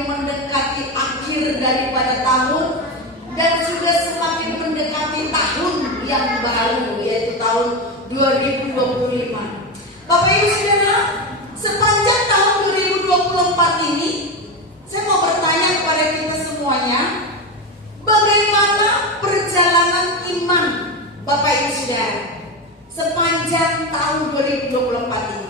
semakin mendekati akhir daripada tahun dan sudah semakin mendekati tahun yang baru, yaitu tahun 2025. Bapak Ibu Saudara, sepanjang tahun 2024 ini saya mau bertanya kepada kita semuanya, bagaimana perjalanan iman Bapak Ibu Saudara sepanjang tahun 2024 ini?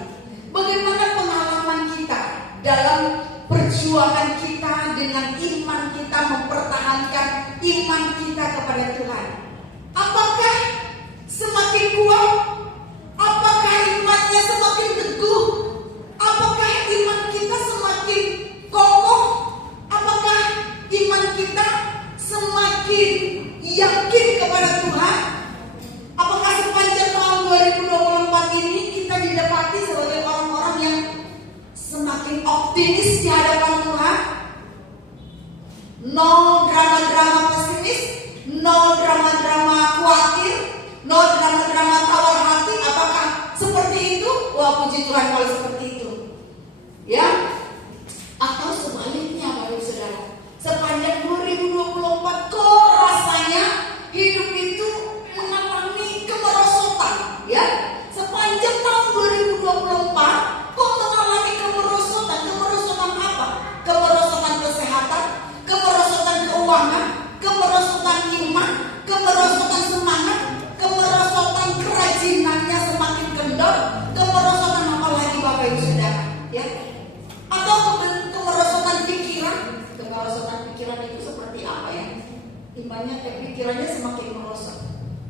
Bagaimana pengalaman kita dalam perjuangan kita dengan iman kita mempertahankan iman kita kepada Tuhan? Apakah semakin kuat? Apakah imannya semakin teguh? Apakah iman kita semakin kokoh? Apakah iman kita semakin yakin kepada Tuhan? Apakah sepanjang tahun 2024 ini kita didapati sebagai orang-orang yang semakin optimis di hadapan Tuhan? No drama-drama pesimis, no drama-drama khawatir, no drama-drama tawar hati. Apakah seperti itu? Wah, puji Tuhan kalau seperti itu. Ya? Atau sebaliknya Bapak Ibu Saudara, sepanjang 2024 kok rasanya hidup itu mengalami kemerosotan, ya? Sepanjang tahun 2024 kok mengalami kemerosotan? Kemerosotan apa? Kemerosotan kesehatan, kemerosotan keuangan, kemerosotan iman, kemerosotan semangat, kemerosotan kerajinannya semakin kendor, kemerosotan apa lagi Bapak Ibu Saudara, ya? Atau kemerosotan pikiran? Kemerosotan pikiran itu seperti apa ya? Imannya, pikirannya semakin merosot.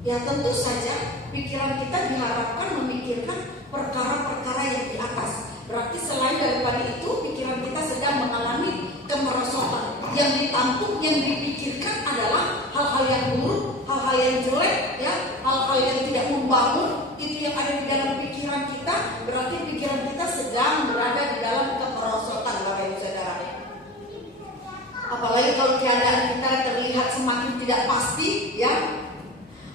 Ya tentu saja pikiran kita diharapkan memikirkan perkara-perkara yang di atas. Berarti selain daripada itu, pikiran kita sedang mengalami kemerosotan. Yang ditampung, yang dipikirkan adalah hal-hal yang buruk, hal-hal yang jelek, ya, hal-hal yang tidak membangun. Itu yang ada di dalam pikiran kita. Berarti pikiran kita sedang berada di dalam kemerosotan, Bapak Ibu Saudara. Apalagi kalau keadaan kita terlihat semakin tidak pasti, ya,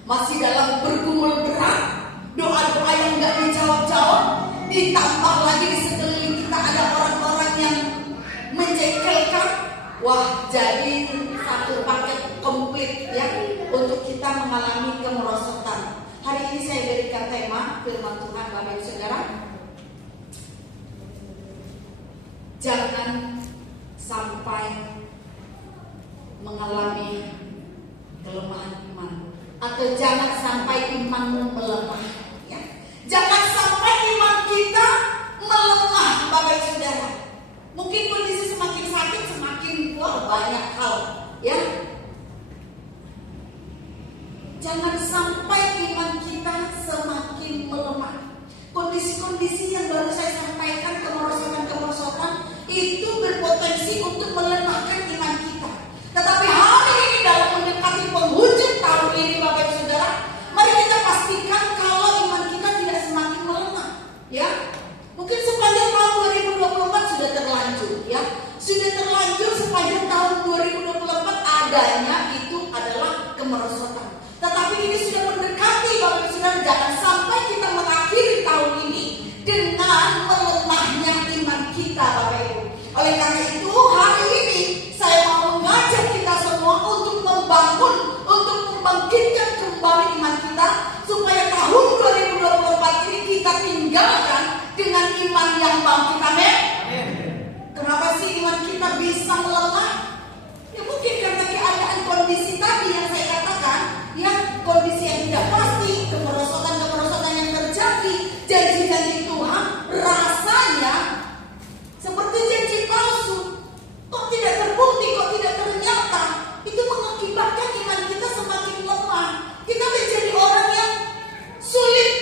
masih dalam bergumul berat, doa-doa yang nggak dijawab-jawab, ditambah lagi di sekeliling kita ada orang-orang yang menjengkelkan. Wah, jadi satu paket komplit ya untuk kita mengalami kemerosotan. Hari ini saya berikan tema firman Tuhan Bapak Ibu Saudara. Jangan sampai mengalami kelemahan iman, atau jangan sampai imanmu melemah, ya. Jangan sampai iman kita melemah, Bapak Ibu Saudara. Mungkin kondisi semakin sakit, semakin banyak hal, ya. Jangan sampai iman kita semakin melemah. Kondisi-kondisi yang baru saya sampaikan, kemerosotan-kemerosotan, itu berpotensi untuk melemahkan iman kita. Tetapi hari ini dalam mendekati penghujung tahun ini Bapak Ibu Saudara, mari kita pastikan kalau iman kita tidak semakin melemah, ya. Mungkin sepanjang tahun 2024 sudah terlanjur, ya. Sudah terlanjur sepanjang tahun 2024 adanya itu adalah kemerosotan. Tetapi ini sudah mendekati Bapak Ibu Saudara, jangan sampai kita mengakhiri tahun ini dengan melemahnya iman kita Bapak Ibu. Oleh karena itu hari ini saya mau mengajak kita semua untuk membangun, untuk membangkitkan kembali iman kita, supaya tahun 2024 ini kita tinggalkan dengan iman yang bangkit. Amin. Kenapa sih iman kita bisa melemah? Ya mungkin karena keadaan kondisi tadi yang saya katakan, ya, kondisi yang tidak pasti, kemerosotan-kemerosotan yang terjadi, janji-janji Tuhan rasanya seperti janji palsu. Kok tidak terbukti, kok tidak ternyata. Itu mengakibatkan iman kita semakin lemah. Kita menjadi orang yang sulit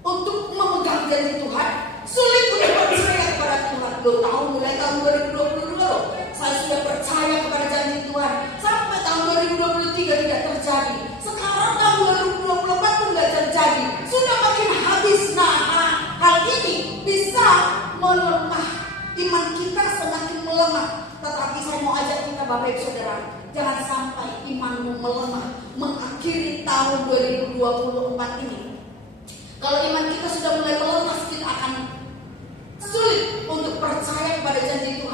untuk memegang janji Tuhan, sulit untuk percaya kepada Tuhan. Tahu mulai tahun 2022 loh, saya sudah percaya kepada janji Tuhan. Sampai tahun 2023 tidak terjadi. Sekarang tahun 2024 pun tidak terjadi. Sudah makin habis. Nah, hal ini bisa melemah. Iman kita semakin melemah. Tetapi saya mau ajak kita Bapak Ibu Saudara, jangan sampai imanmu melemah mengakhiri tahun 2024 ini. Kalau iman kita sudah mulai melemah, kita akan sulit untuk percaya kepada janji Tuhan.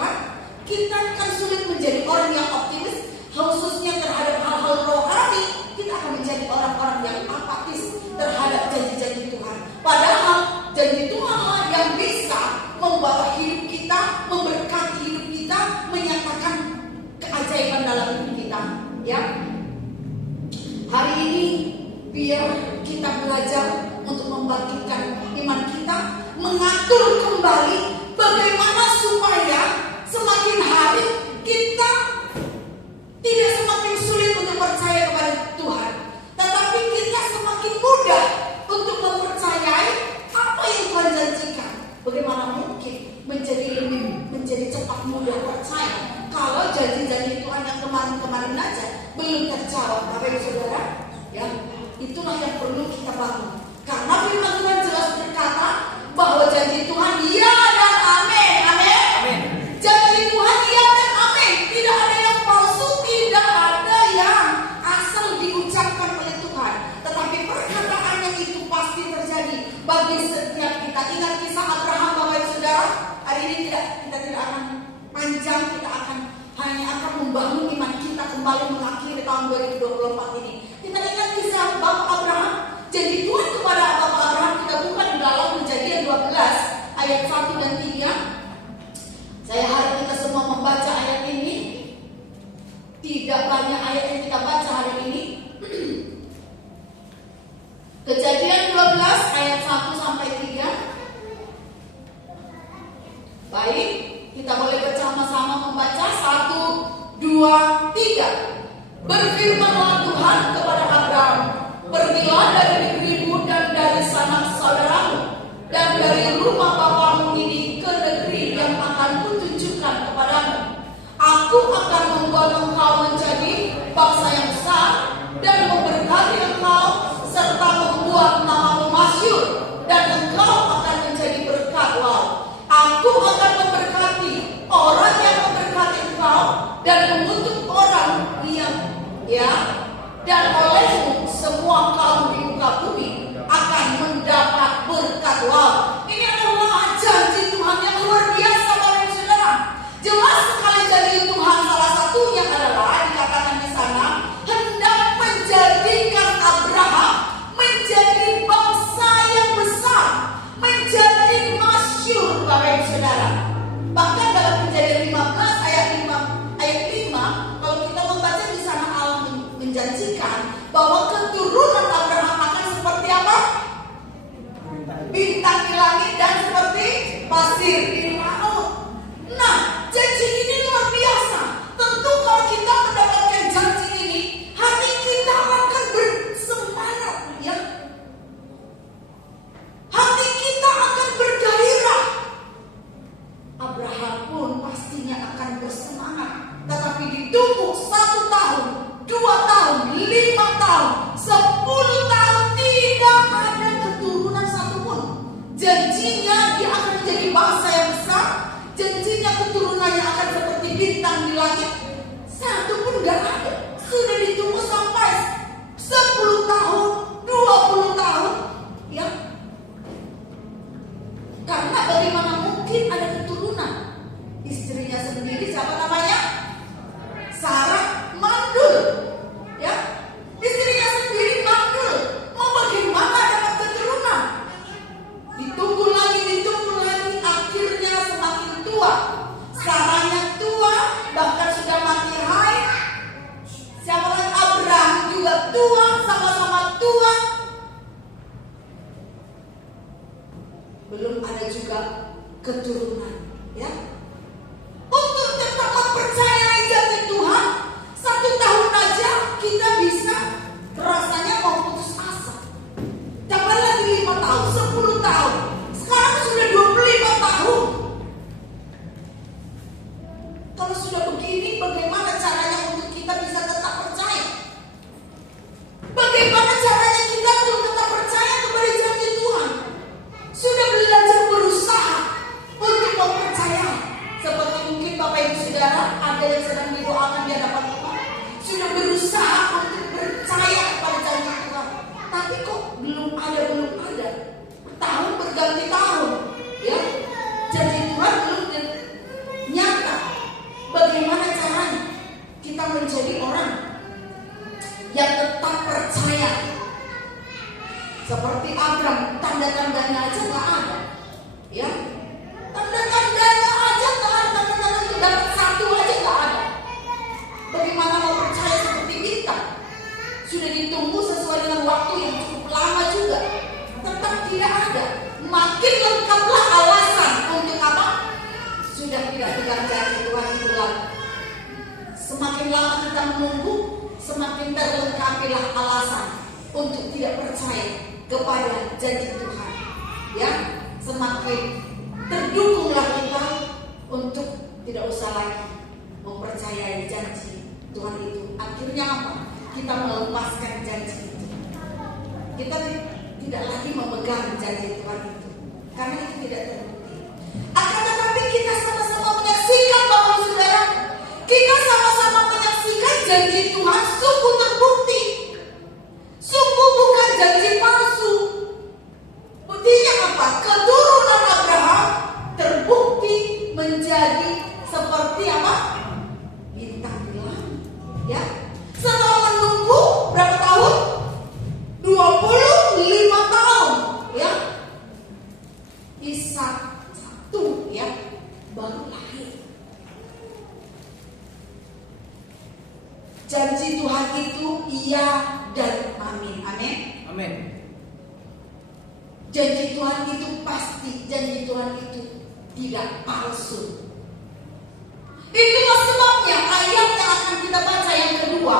menjadi orang-orang yang apatis terhadap janji-janji Tuhan. Padahal janji Tuhanlah yang bisa membawa hidup kita, memberkati hidup kita, menyatakan keajaiban dalam hidup kita. Ya, hari ini biar kita belajar untuk membangkitkan iman kita, mengatur kembali bagaimana supaya semakin hari kita tidak semakin sulit untuk percaya kepada Tuhan, tetapi kita semakin mudah untuk mempercayai apa yang Tuhan janjikan. Bagaimana mungkin menjadi cepat mudah percaya kalau janji-janji Tuhan yang kemarin-kemarin aja belum terjawab, Bapak Ibu Saudara? Ya, itulah yang perlu kita bangun. Karena firman Tuhan jelas berkata bahwa janji Tuhan ya dan amin. Amin. Janji Tuhan ya dan amin. Tidak ada yang palsu, tidak ada yang asal diucapkan oleh Tuhan. Tetapi perkataannya itu pasti terjadi bagi setiap kita. Ingat kisah Abraham, Bapak Ibu Saudara? Hari ini kita tidak akan panjang, kita hanya akan membangun iman kita kembali mengakhiri tahun 2024 ini. Kita ingat kisah Bapak Abraham. Janji Tuhan kepada Bapak Abraham kita buka di dalam Kejadian 12 ayat 1 dan 3. Saya harap kita semua membaca ayat ini. Tidak banyak ayat yang kita baca hari ini. Kejadian 12 ayat 1 sampai 3. Baik, kita boleh bersama-sama membaca 1, 2, 3. Berfirmanlah Tuhan kepada Abraham, pergilah dari negerimu dan dari sanak saudaramu dan dari rumah bapamu ini ke negeri yang akan kutunjukkan kepadamu. Aku akan membuat engkau menjadi bangsa yang besar dan memberkati engkau serta membuat namamu masyhur dan engkau akan menjadi berkat. Aku akan memberkati orang yang memberkati engkau dan mengutuk orang yang dan olehmu semua kaum di muka bumi akan mendapat berkat. Ini adalah janji Tuhan yang luar biasa, Bapak Ibu Saudara. Jelas sekali janji Tuhan, salah satunya adalah dikatakan di sana hendak menjadikan Abraham menjadi bangsa yang besar, menjadi masyhur, Bapak Ibu Saudara. Bahkan dalam Kejadian 15 ayat 5, kalau kita membaca di sana Allah menjanjikan bahwa keturunan Abraham akan seperti apa? Bintang di langit dan seperti pasir di laut. Nah, janji ini luar biasa. Tentu kalau kita mendapatkan janji ini, hati kita akan bersemangat, ya. Hati kita akan bergairah. Abraham pun pastinya akan bersemangat. Tetapi ditumpuk 1 tahun, 2 tahun, 5 tahun, 10 tahun tidak ada keturunan satupun. Janjinya dia akan menjadi bangsa yang besar. Janjinya keturunannya akan seperti bintang di langit. Satu pun gak ada. Sudah ditunggu sampai 10 tahun, 20 tahun, ya. Karena bagaimana mungkin ada keturunan? Istrinya sendiri siapa namanya? Sarah mandul, ya. Istrinya sendiri mandul. Mau bagaimana dapat keturunan? Ditunggu lagi, akhirnya semakin tua. Sarahnya tua, bahkan sudah mati haid. Siapa lagi? Abraham juga tua, sama-sama tua. Belum ada juga keturunan, ya. Untuk tetap mempercayai janji Tuhan, 1 tahun aja kita bisa rasanya mau putus asa. Tambah lagi 5 tahun, 10 tahun. Sekarang sudah 25 tahun. Kalau sudah begini, bagaimana caranya untuk kita bisa tetap percaya? Bagaimana caranya kita untuk tetap percaya kepada janji Tuhan? Sudah belajar berusaha untuk mempercayai. Seperti mungkin Bapak Ibu Saudara ada yang sedang didoakan di hadapan Tuhan, sudah berusaha untuk percaya kepada janji Tuhan, tapi kok belum ada. Tahun berganti tahun, ya. Janji Tuhan belum nyata. Bagaimana caranya kita menjadi orang yang tetap percaya tanda-tandanya aja nggak ada, ya. Tanda-tandanya aja nggak ada, tanda-tanda itu dapat satu aja nggak ada. Bagaimana mau percaya seperti kita? Sudah ditunggu sesuai dengan waktu yang cukup lama juga, tetap tidak ada. Makin lengkaplah alasan untuk apa? Sudah tidak pegang janji Tuhan itu lagi. Semakin lama kita menunggu, semakin terlengkapilah alasan untuk tidak percaya kepada janji Tuhan. Ya, semakin terdukunglah kita untuk tidak usah lagi mempercayai janji Tuhan itu. Akhirnya apa? Kita melepaskan janji itu. Kita tidak lagi memegang janji Tuhan itu, karena itu tidak terbukti. Akan tetapi kita sama-sama menyaksikan, Bapak Saudara, kita sama-sama menyaksikan janji Tuhan sungguh terbukti. Sungguh bukan janji palsu. Buktinya apa? Keturunan Abraham terbukti menjadi seperti apa? Bintang di langit. Ya. Setelah menunggu berapa tahun? 25 tahun, ya. Ishak satu, ya, baru lahir. Janji Tuhan itu iya dan amin. Amin. Amin. Janji Tuhan itu pasti, janji Tuhan itu tidak palsu. Itulah sebabnya ayat yang akan kita baca yang kedua,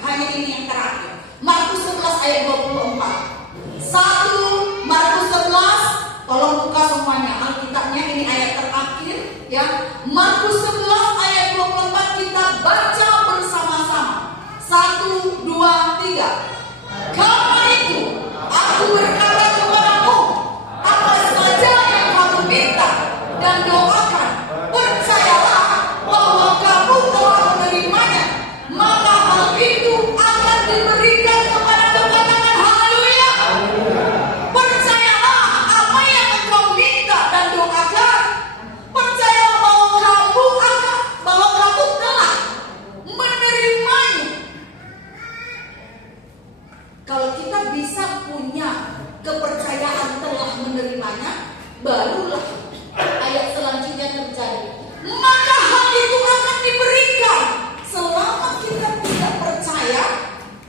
hanya ini yang terakhir. Markus 11 ayat 24. 1 Markus 11, tolong buka semuanya Alkitabnya, ini ayat terakhir, ya. Markus 11 ayat 24 kita baca bersama-sama. 1, 2, 3. Karena itu aku berkata kepadamu, apa saja yang kamu minta dan doakan, percayalah bahwa kamu telah menerimanya, maka hal itu akan diberikan kepadamu. Katakan haleluya. Percayalah apa yang engkau minta dan doakan. Percayalah bahwa kamu telah menerimanya. Kalau kita bisa punya kepercayaan telah menerimanya, barulah ayat selanjutnya terjadi. Maka hal itu akan diberikan. Selama kita tidak percaya,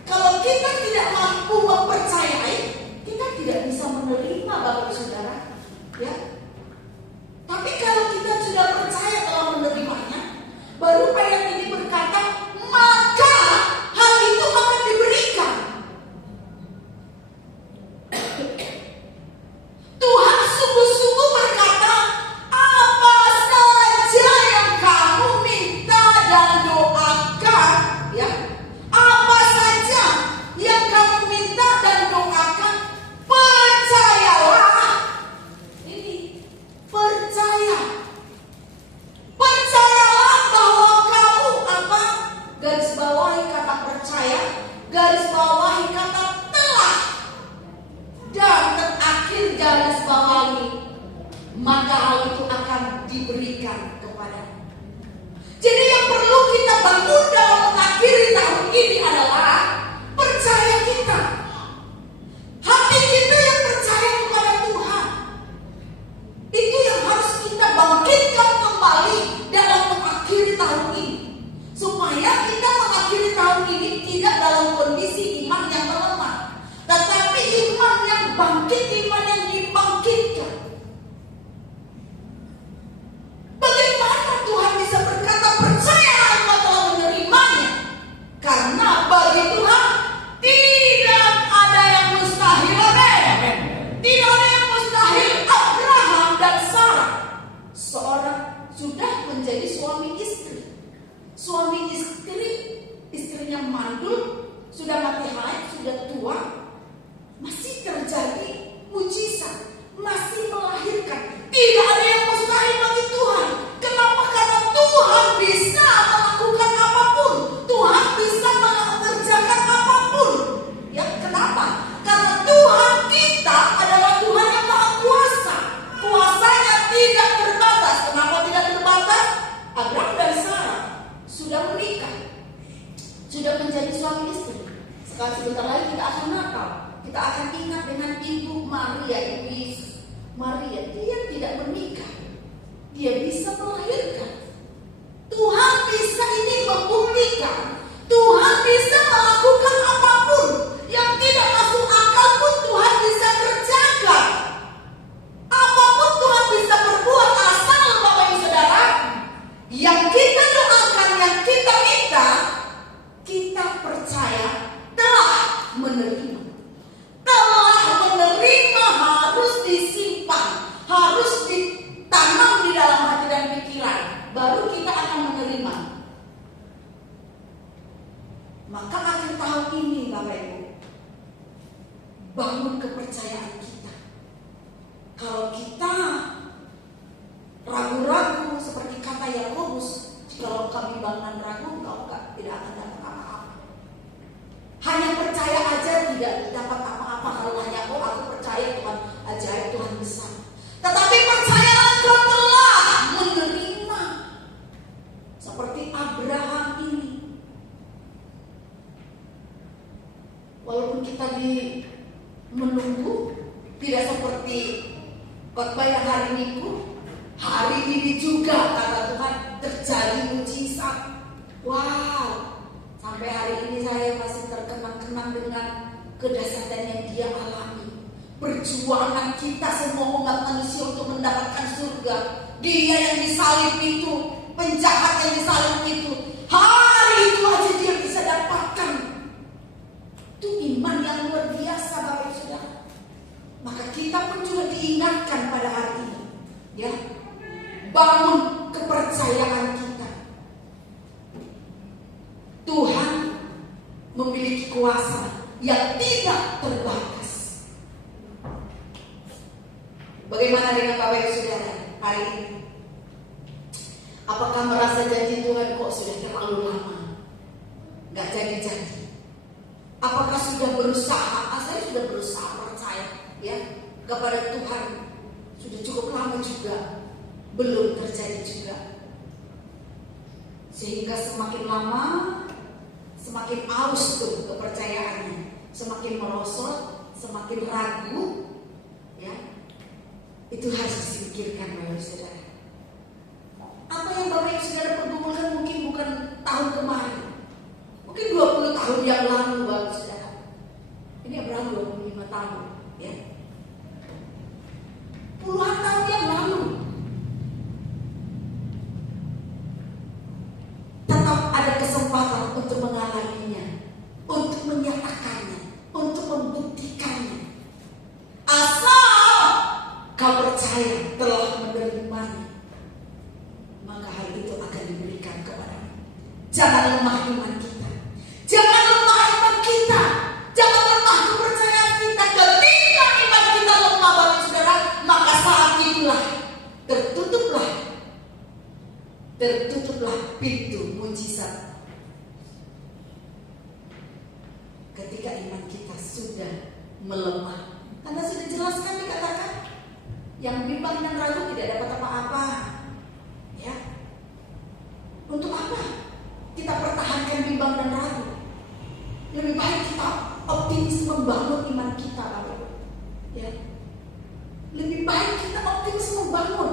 kalau kita tidak mampu mempercayai, kita tidak bisa menerima, Bapak Saudara. Ya. Tapi kalau kita sudah percaya telah menerimanya, baru ayat ini berkata, maka hal itu akan diberikan. Tuhan sungguh-sungguh berkata, apa saja yang kamu minta dan doakan, ya, apa saja yang kamu minta dan doakan, percayalah. Ini percaya. Percayalah bahwa kamu apa? Garis bawahi kata percaya, garis bawahi kata telah, dan terakhir garis bawahi, maka hal itu akan diberikan kepada. Jadi yang perlu kita bangun dalam mengakhiri tahun ini adalah percaya kita. Hati kita yang percaya kepada Tuhan. Itu yang harus kita bangkitkan kembali dalam mengakhiri tahun ini. Supaya kita mengakhiri tahun ini tidak dalam kondisi iman yang melemah, tetapi iman yang bangkit, iman yang dibangkitkan. Bagaimana Tuhan bisa berkata percayalah engkau telah menerimanya? Karena bagi Tuhan tidak ada yang mustahil. Amin. Tidak ada yang mustahil. Abraham dan Sarah seorang sudah menjadi suami istri. Suami istri, istrinya mandul, sudah mati haid, sudah tua, masih terjadi mujizat, masih melahirkan. Tidak ada yang mustahil bagi Tuhan. Kenapa? Karena Tuhan bisa melakukan apapun. Tuhan bisa mengerjakan apapun. Ya, kenapa? Karena Tuhan kita adalah Tuhan yang maha kuasa. Kuasanya tidak terbatas. Kenapa tidak terbatas? Abraham dan Sarah sudah menikah, sudah menjadi suami istri. Sekarang sebentar lagi kita akan Natal. kita akan ingat dengan Ibu Maria, Ibu Yesus. Maria, dia tidak menikah, dia bisa melahirkan. Tuhan bisa ini membuktikan, Tuhan bisa melakukan apapun yang tidak masuk akal pun Tuhan bisa kerjakan. Apapun Tuhan bisa berbuat, asal Bapak Ibu Saudara, yang kita doakan, yang kita minta, kita percaya telah menerima. Telah menerima harus disimpan, harus ditanam di dalam hati dan pikiran, baru kita akan menerima. Maka akhir tahun ini Bapak Ibu, bangun kepercayaan kita. Kalau kita ragu-ragu seperti kata Yakobus, kalau kami bangunan ragu, engkau tidak akan dapat apa-apa. Hanya percaya aja tidak dapat apa-apa. Kalau hanya aku percaya Tuhan ajaib, Tuhan besar. Tetapi percayalah engkau telah menerima. Seperti Abraham ini. Walaupun kita menunggu, tidak seperti khotbah yang hari Minggu, hari ini juga kata Tuhan terjadi mujizat. Wow, sampai hari ini saya masih terkenang-kenang dengan kedahsyatan yang dia alami. Perjuangan kita semua umat manusia untuk mendapatkan surga. Dia yang disalib itu, penjahat yang disalib itu, hari itu aja dia bisa dapatkan. Itu iman yang luar biasa Bapak Ibu Saudara. Maka kita pun juga diingatkan pada hari ini, ya, bangun kepercayaan kita. Tuhan memiliki kuasa yang tidak terbatas. Bagaimana dengan Bapak Ibu Saudara hari ini? Apakah merasa janji Tuhan kok sudah terlalu lama, nggak jadi-jadi? Apakah sudah berusaha? Saya sudah berusaha percaya, ya, kepada Tuhan sudah cukup lama juga, belum terjadi juga. Sehingga semakin lama semakin aus tuh kepercayaannya, semakin merosot, semakin ragu, ya. Itu harus disingkirkan Bapak Ibu Saudara. Apa yang Bapak Ibu Saudara pergumulkan mungkin bukan tahun kemarin, mungkin 20 tahun yang lalu Bapak Ibu Saudara. Ini Abraham 25 tahun, ya. Puluhan tahun yang lalu. Tetap ada kesempatan untuk mengalaminya, untuk menyatakannya, untuk membuktikannya. Asal kau percaya telah menerimanya, maka hal itu akan diberikan kepadamu. Jangan lemah iman kita, jangan lemah iman kita, jangan lemah kepercayaan kita. Ketika iman kita lemah Bapak Saudara, maka saat itulah tertutuplah pintu mujizat. Ketika iman kita sudah melemah, karena sudah jelas kan dikatakan, yang bimbang dan ragu tidak dapat apa-apa, ya. Untuk apa kita pertahankan bimbang dan ragu? Lebih baik kita optimis membangun iman kita, Bapak, ya. Lebih baik kita optimis membangun.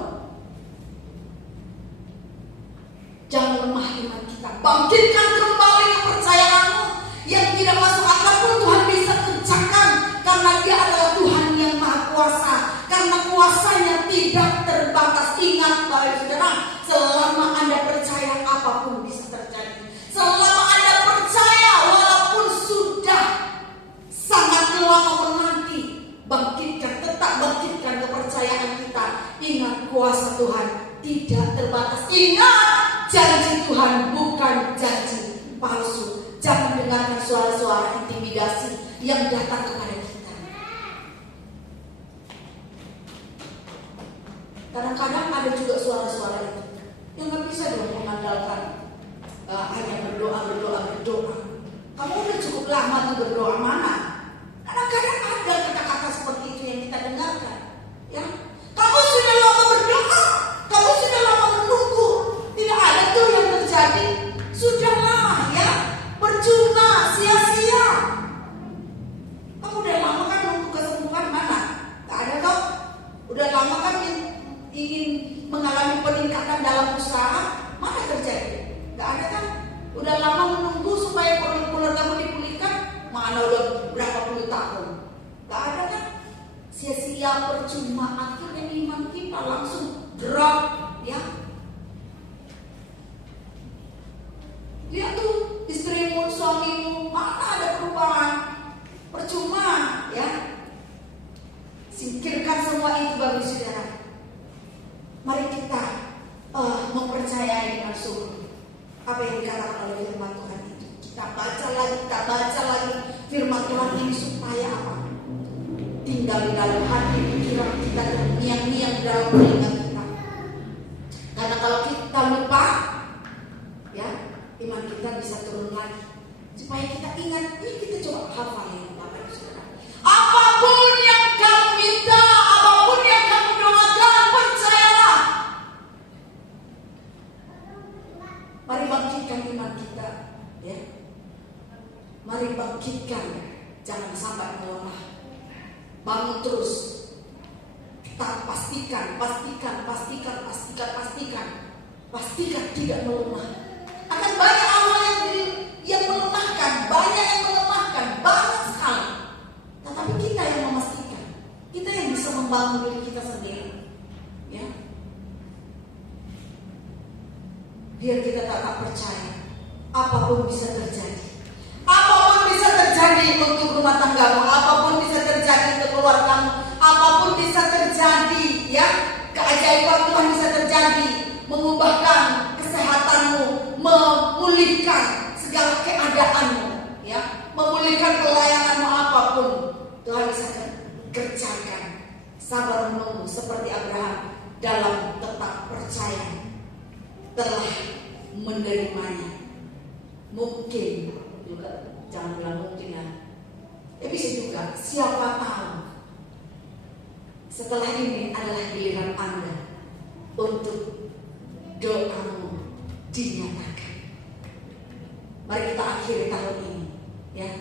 Jangan lemah iman kita. Bangkitkan kembali kepercayaanmu. Yang tidak masuk akal pun Tuhan bisa kerjakan, karena Dia adalah Tuhan yang Maha Kuasa. Karena kuasanya tidak terbatas. Ingat Bapak Saudara, selama Anda percaya apapun bisa terjadi. Selama Anda percaya walaupun sudah sangat lama menanti, tetap bangkitkan kepercayaan kita. Ingat kuasa Tuhan tidak terbatas. Ingat, janji Tuhan bukan janji palsu. Jangan dengarkan suara-suara intimidasi yang datang kepada kita. Kadang-kadang ada juga suara-suara itu yang nggak bisa dong mengandalkan hanya berdoa. Kamu udah cukup lama tuh berdoa, mana? Kadang-kadang ada kata-kata seperti itu yang kita dengarkan, ya. Kamu sudah lama berdoa, kamu sudah lama menunggu, tidak ada tuh yang terjadi. Sudahlah, ya, percuma, sia-sia. Kamu udah lama sia-sia, percuma, akhirnya iman kita langsung drop, ya. Lihat tuh istrimu, suamimu, mana ada perubahan, percuma, ya. Singkirkan semua itu Bapak Saudara. Mari kita mempercayai dengan sungguh apa yang dikatakan oleh firman Tuhan itu. Kita baca lagi firman Tuhan ini supaya apa? Tinggal di dalam hati pikiran kita dan niang-niang dalam telinga kita. Karena kalau kita lupa, ya, iman kita bisa turun lagi. Supaya kita ingat, ini kita coba hafal ya Bapak Saudara. Apapun yang kamu minta, apapun yang kamu doakan, percayalah. Mari bangkitkan iman kita, ya. Mari bangkitkan, jangan sampai melemah. Bangun terus. Kita pastikan tidak melemah. Akan banyak awal yang melemahkan, banyak yang melemahkan, banyak sekali. Tetapi kita yang memastikan, kita yang bisa membangun diri kita sendiri, ya. Biar kita tetap percaya, apapun bisa terjadi. Apapun bisa terjadi untuk rumah tanggamu, apapun bisa terjadi untuk keluargamu, apapun bisa terjadi, ya. Keajaiban Tuhan bisa terjadi, mengubahkan kesehatanmu, memulihkan segala keadaanmu, ya, memulihkan pelayananmu apapun. Tuhan bisa kerjakan. Sabar menunggu seperti Abraham dalam tetap percaya telah menerimanya. Mungkin juga, jangan bilang mungkin ya. Bisa juga, siapa tahu setelah ini adalah giliran Anda untuk doamu dinyatakan. Mari kita akhiri tahun ini, ya,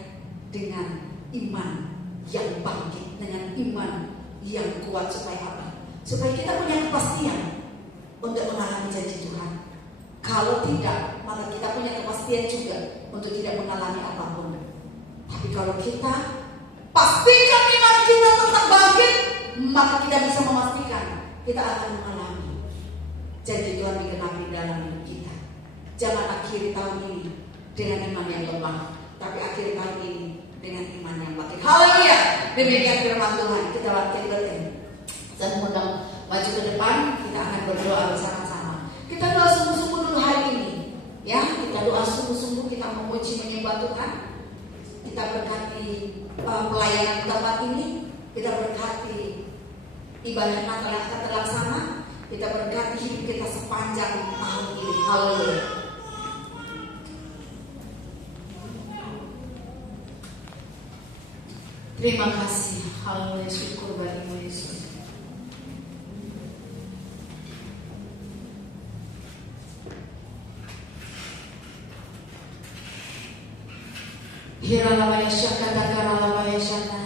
dengan iman yang bangkit, dengan iman yang kuat. Supaya apa? Supaya kita punya kepastian untuk mengalami janji Tuhan. Kalau tidak, maka kita punya kepastian juga untuk tidak mengalami apapun. Tapi kalau kita pastikan iman kita tetap bangkit, maka kita bisa memastikan kita akan mengalami janji Tuhan digenapi dalam hidup kita. Jangan akhiri tahun ini dengan iman yang lemah, tapi akhiri tahun ini dengan iman yang bangkit. Haleluya. Demikian firman Tuhan. Kita bangkit berdiri. Saya mengundang maju ke depan. Kita akan berdoa bersama-sama. Kita doa sungguh-sungguh dulu hari ini, ya. Kita doa sungguh-sungguh, kita memuji menyembah Tuhan. Kita berkati pelayanan tempat ini. Kita berkati ibadah Natal yang akan terlaksana. Kita berkati hidup kita sepanjang tahun ini. Haleluya. Terima kasih. Haleluya. Syukur bagimu Yesus.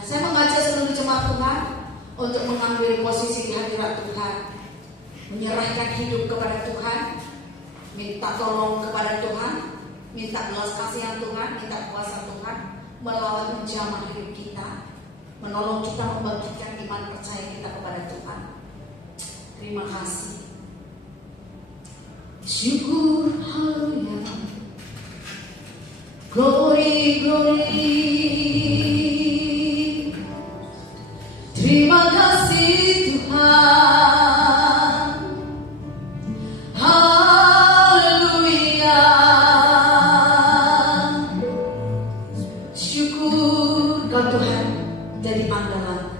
Saya mengajak seluruh jemaat Tuhan untuk mengambil posisi di hadirat Tuhan, menyerahkan hidup kepada Tuhan, minta tolong kepada Tuhan, minta belas kasihan Tuhan, minta kuasa Tuhan melawan menjamah hidup kita, menolong kita membangkitkan iman percaya kita kepada Tuhan. Terima kasih. Syukur, haleluya. Glory, glory. Terima kasih Tuhan. Haleluya. Syukur kau Tuhan jadi andalan.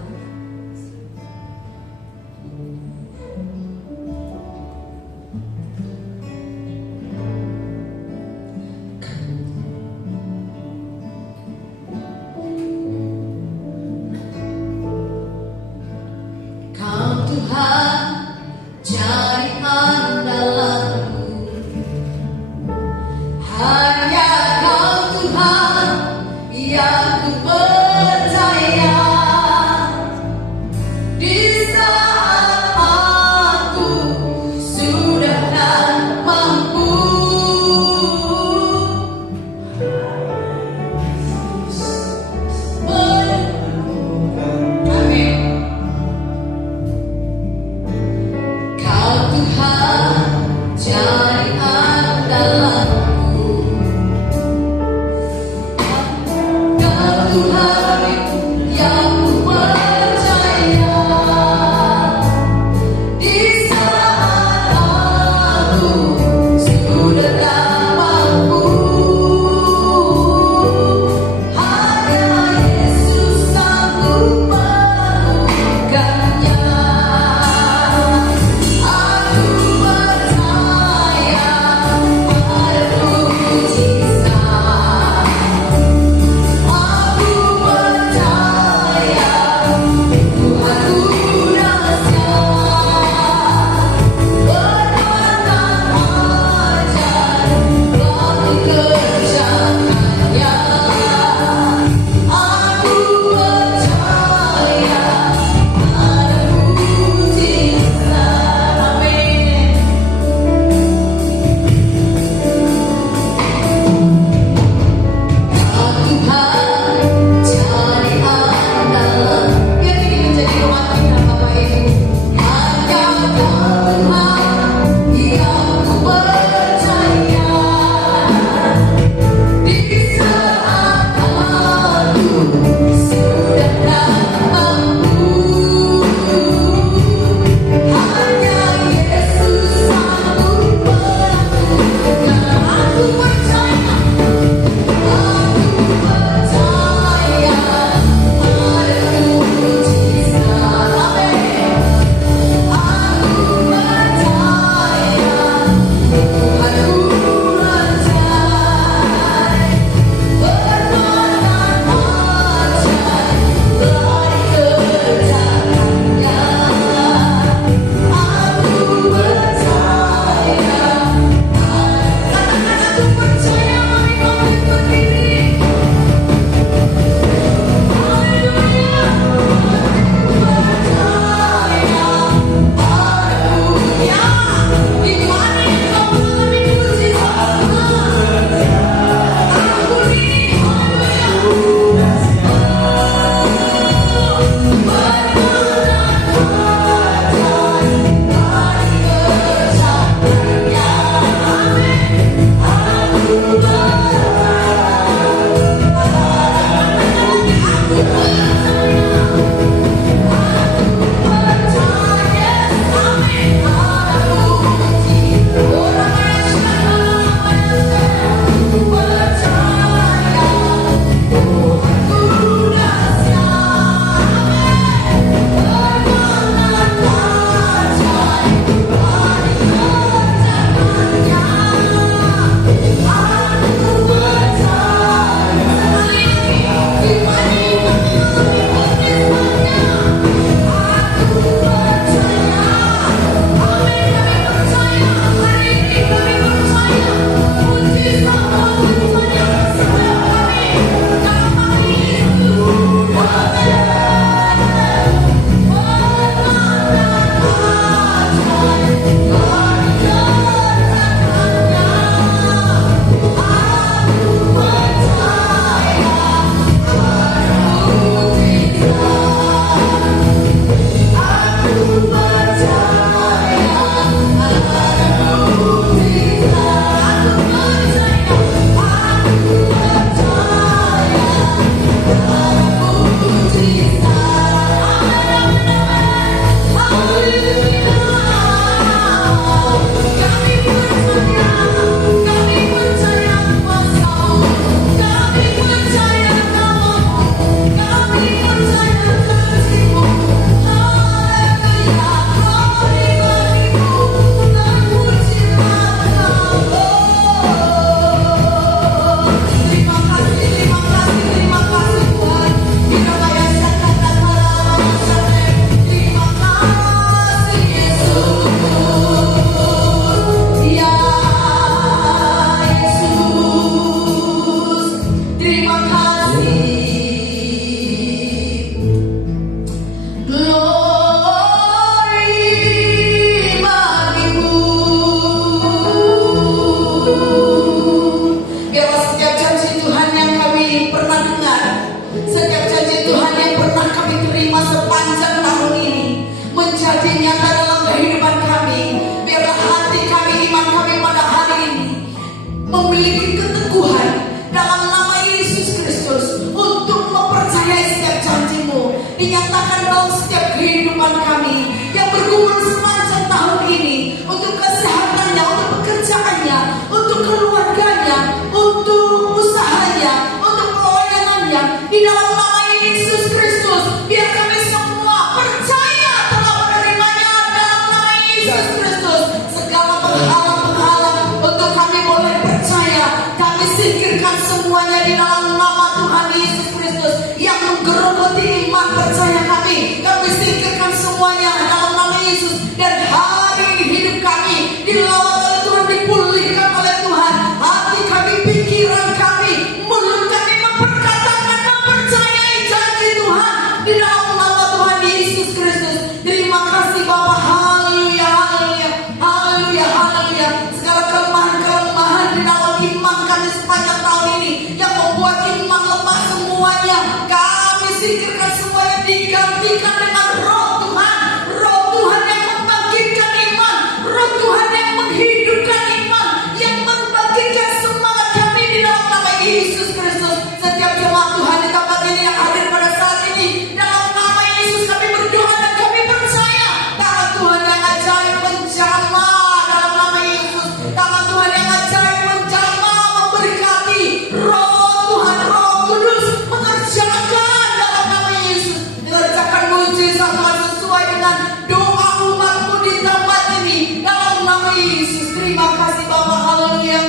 singkirkan semuanya di dalam nama Tuhan Yesus Kristus yang menggerogoti iman percaya kami. Kami singkirkan semuanya dalam nama Yesus. Dan hari hidup kami dilawat oleh Tuhan, dipulihkan oleh Tuhan. Hati kami, pikiran kami, mulut kami memperkatakan, mempercayai janji Tuhan di dalam nama Tuhan Yesus Kristus. Terima kasih Bapa. Haleluya, haleluya, haleluya, haleluya. Segala kelemahan-kelemahan di dalam iman kami sepanjang tahun ini yang membuat iman lemah semuanya, kami singkirkan semuanya, digantikan dengan roh Tuhan. Roh Tuhan yang membangkitkan iman, roh Tuhan yang menghidupkan iman, yang membangkitkan semangat kami di dalam nama Yesus Kristus. Setiap jemaat Tuhan di tempat ini yang hadir pada saat ini, dalam nama Yesus kami berdoa dan kami percaya tangan Tuhan yang ajaib menjamah dalam nama Yesus. Tangan Tuhan yang ajaib menjamah, memberkati. Roh Tuhan, Roh Kudus mengerjakan dalam nama Yesus. Mengerjakan mujizat Tuhan sesuai dengan doa umatmu di tempat ini dalam nama Yesus. Terima kasih Bapa. Haleluya.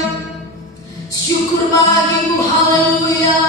Syukur bagimu. Haleluya.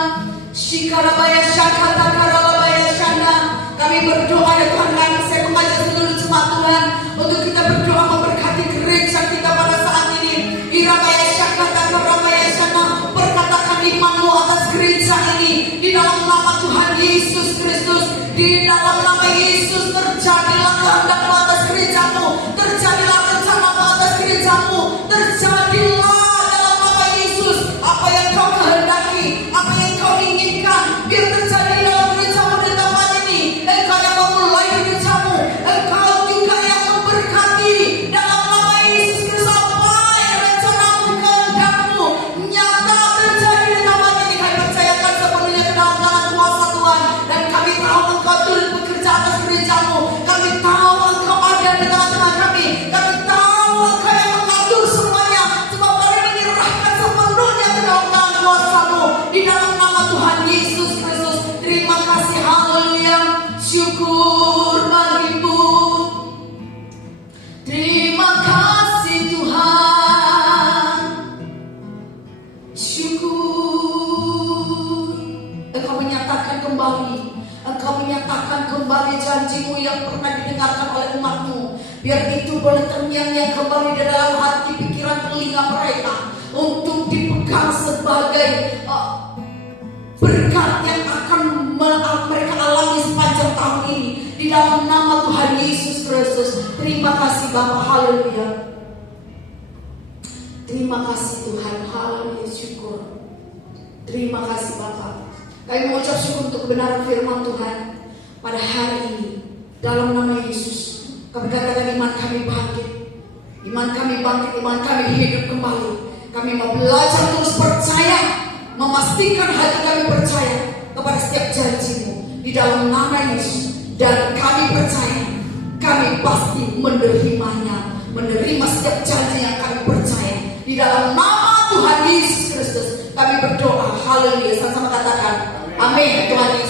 Shikarabaya syakata karabaya syana. Kami berdoa ya Tuhan, saya mengajak seluruh jemaat Tuhan untuk kita berdoa memberkati gereja kita pada saat ini. Irabaya syakata karabaya syana. Perkatakan imanmu atas gereja ini di dalam nama Tuhan Yesus Kristus. Di dalam nama Yesus terjadilah kehendakmu atas gerejamu, terjadilah rencanamu atas gerejamu, terjadilah dalam nama Yesus. Apa yang kau kehendaki, apa yang kau inginkan, biar terjadi dalam gerejamu di tempat ini. Engkau yang memulai gerejamu, engkau juga yang memberkati dalam nama Yesus Kristus. Apa yang rencanamu, kehendakmu nyata terjadi di tempat ini. Kami percayakan sepenuhnya ke dalam tangan kuasa Tuhan. Dan kami tahu engkau turut bekerja atas gerejamu. Kami tahu engkau ada di tengah-tengah kami. Kami tahu engkau yang mengatur semuanya. Sebab kami menyerahkan sepenuhnya ke dalam tangan kuasa-Mu di dalam nama Tuhan Yesus Kristus. Terima kasih. Haleluya. Syukur bagimu. Terima kasih Tuhan. Syukur. Engkau menyatakan kembali, engkau menyatakan kembali janjimu yang pernah didengarkan oleh umatmu. Biar itu boleh terngiang-ngiang kembali di dalam hati, pikiran, telinga mereka, untuk dipegang sebagai berkat yang akan mereka alami sepanjang tahun ini di dalam nama Tuhan Yesus Kristus. Terima kasih Bapa. Haleluya. Terima kasih Tuhan. Haleluya. Syukur. Terima kasih Bapa. Kami mengucap syukur untuk kebenaran firman Tuhan pada hari ini. Dalam nama Yesus, kami katakan iman kami bangkit. Iman kami bangkit, iman kami hidup kembali. Kami mau belajar terus percaya, memastikan hati kami percaya kepada setiap janji-Mu di dalam nama Yesus. Dan kami percaya, kami pasti menerimanya, menerima setiap janji yang kami percaya. Di dalam nama Tuhan Yesus Kristus kami berdoa. Haleluya. Sama-sama katakan amin. Tuhan Yesus